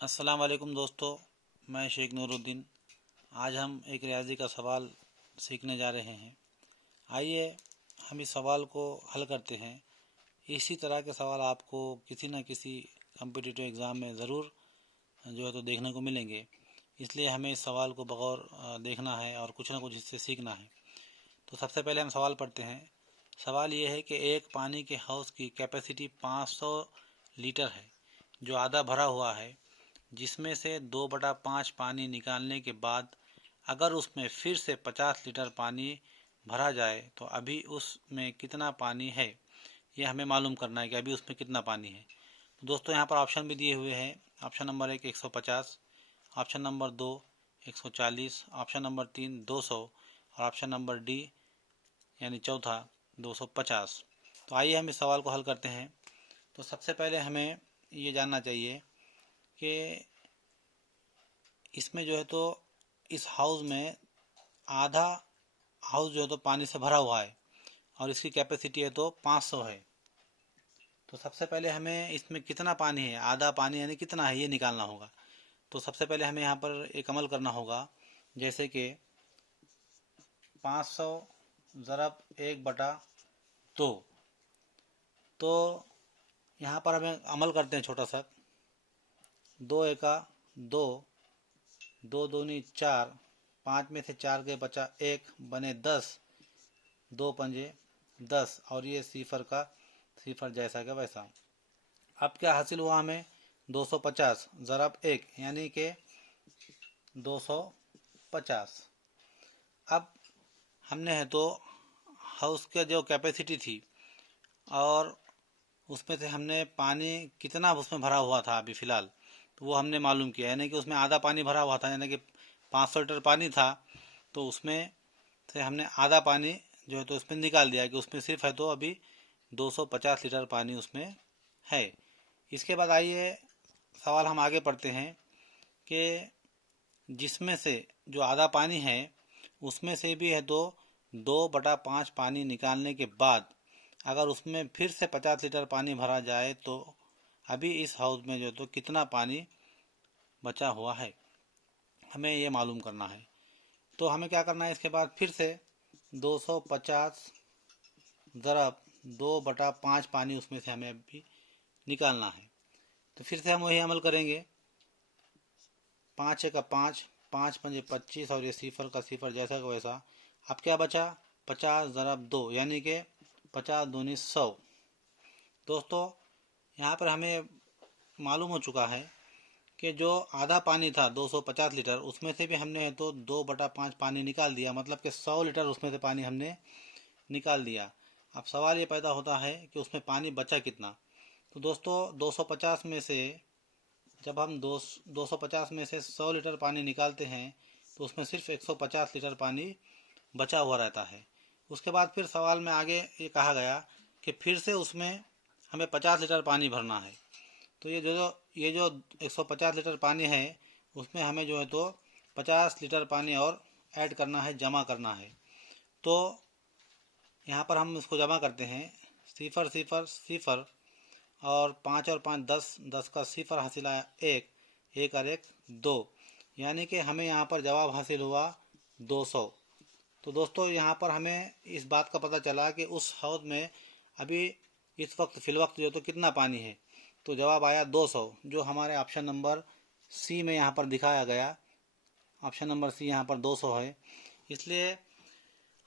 अस्सलाम वालेकुम दोस्तों, मैं शेख नूरुद्दीन। आज हम एक रियाजी का सवाल सीखने जा रहे हैं। आइए हम इस सवाल को हल करते हैं। इसी तरह के सवाल आपको किसी न किसी कम्पिटिटिव एग्ज़ाम में ज़रूर तो देखने को मिलेंगे। इसलिए हमें इस सवाल को बगौर देखना है और कुछ ना कुछ इससे सीखना है। तो सबसे पहले हम सवाल पढ़ते हैं। सवाल ये है कि एक पानी के हाउस की कैपेसिटी 500 लीटर है, जो आधा भरा हुआ है, जिसमें से 2/5 पानी निकालने के बाद अगर उसमें फिर से 50 लीटर पानी भरा जाए तो अभी उसमें कितना पानी है, ये हमें मालूम करना है कि अभी उसमें कितना पानी है। तो दोस्तों यहाँ पर ऑप्शन भी दिए हुए हैं। Option number 1 150, option number 2 140, option number 3 200 और ऑप्शन नंबर डी यानी चौथा 250। तो आइए हम इस सवाल को हल करते हैं। तो सबसे पहले हमें ये जानना चाहिए कि इसमें तो इस हाउस में आधा हाउस तो पानी से भरा हुआ है और इसकी कैपेसिटी है तो 500 है। तो सबसे पहले हमें इसमें कितना पानी है, आधा पानी यानी कितना है, ये निकालना होगा। तो सबसे पहले हमें यहाँ पर एक अमल करना होगा, जैसे कि 500 ज़रब 1/2। तो यहाँ पर हमें अमल करते हैं छोटा सा। 2 एका 2, 2 दूनी 4, 5 में से 4 के बचा 1 बने 10, 2 पंजे 10 और ये सिफर का सिफर जैसा का वैसा। अब क्या हासिल हुआ हमें, 250 ज़रब 1 यानी कि 250। अब हमने तो हाउस का जो कैपेसिटी थी और उसमें से हमने पानी कितना उसमें भरा हुआ था अभी फ़िलहाल, तो वो हमने मालूम किया, यानी कि उसमें आधा पानी भरा हुआ था, यानी कि 500 लीटर पानी था। तो उसमें से हमने आधा पानी तो उसमें निकाल दिया कि उसमें सिर्फ है तो अभी 250 लीटर पानी उसमें है। इसके बाद आइए सवाल हम आगे पढ़ते हैं कि जिसमें से जो आधा पानी है उसमें से भी है तो 2/5 पानी निकालने के बाद अगर उसमें फिर से 50 लीटर पानी भरा जाए तो अभी इस हाउस में तो कितना पानी बचा हुआ है, हमें ये मालूम करना है। तो हमें क्या करना है, इसके बाद फिर से 250 ज़रब 2/5 पानी उसमें से हमें अभी निकालना है। तो फिर से हम वही अमल करेंगे। 5 का 5, 5 पंजे 25 और ये सिफर का सिफर जैसा का वैसा। अब क्या बचा, 50 ज़रब 2 यानी कि 50 दूनी 100। दोस्तों यहाँ पर हमें मालूम हो चुका है कि जो आधा पानी था 250 लीटर, उसमें से भी हमने तो 2/5 पानी निकाल दिया, मतलब कि 100 लीटर उसमें से पानी हमने निकाल दिया। अब सवाल ये पैदा होता है कि उसमें पानी बचा कितना। तो दोस्तों 250 में से जब हम 250 में से 100 लीटर पानी निकालते हैं तो उसमें सिर्फ 150 लीटर पानी बचा हुआ रहता है। उसके बाद फिर सवाल में आगे ये कहा गया कि फिर से उसमें हमें 50 लीटर पानी भरना है। तो ये जो 150 लीटर पानी है उसमें हमें तो 50 लीटर पानी और ऐड करना है, जमा करना है। तो यहाँ पर हम इसको जमा करते हैं, सिफर सिफर सिफर और 5 और 5 10, 10 का सिफर हासिल आया 1, 1 और 1 2, यानी कि हमें यहाँ पर जवाब हासिल हुआ 200। तो दोस्तों यहाँ पर हमें इस बात का पता चला कि उस हौद में अभी इस वक्त फिलवक्त तो कितना पानी है। तो जवाब आया 200, जो हमारे ऑप्शन नंबर सी में यहाँ पर दिखाया गया। ऑप्शन नंबर सी यहाँ पर 200 है। इसलिए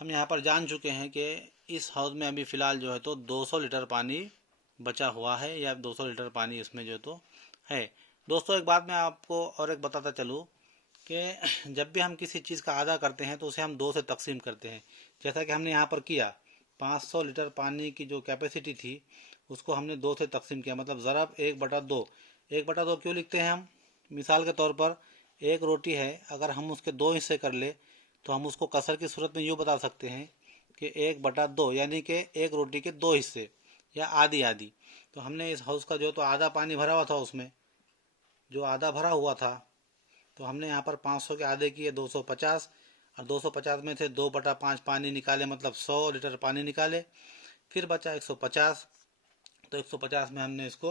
हम यहाँ पर जान चुके हैं कि इस हौद में अभी फ़िलहाल तो 200 लीटर पानी बचा हुआ है, या 200 लीटर पानी इसमें तो है। दोस्तों एक बात मैं आपको और एक बताता चलूँ कि जब भी हम किसी चीज़ का आधा करते हैं तो उसे हम 2 से तकसीम करते हैं, जैसा कि हमने यहाँ पर किया। 500 लीटर पानी की जो कैपेसिटी थी उसको हमने 2 से तकसीम किया, मतलब ज़रब 1/2। 1/2 क्यों लिखते हैं हम, मिसाल के तौर पर एक रोटी है, अगर हम उसके 2 हिस्से कर ले तो हम उसको कसर की सूरत में यूँ बता सकते हैं कि 1/2 यानी कि एक रोटी के 2 हिस्से या आधी आधी। तो हमने इस हाउस का तो आधा पानी भरा हुआ था, उसमें जो आधा भरा हुआ था, तो हमने यहाँ पर 500 के आधे किए 250 और 250 में से 2/5 पानी निकाले, मतलब 100 लीटर पानी निकाले। फिर बचा 150, तो 150 में हमने इसको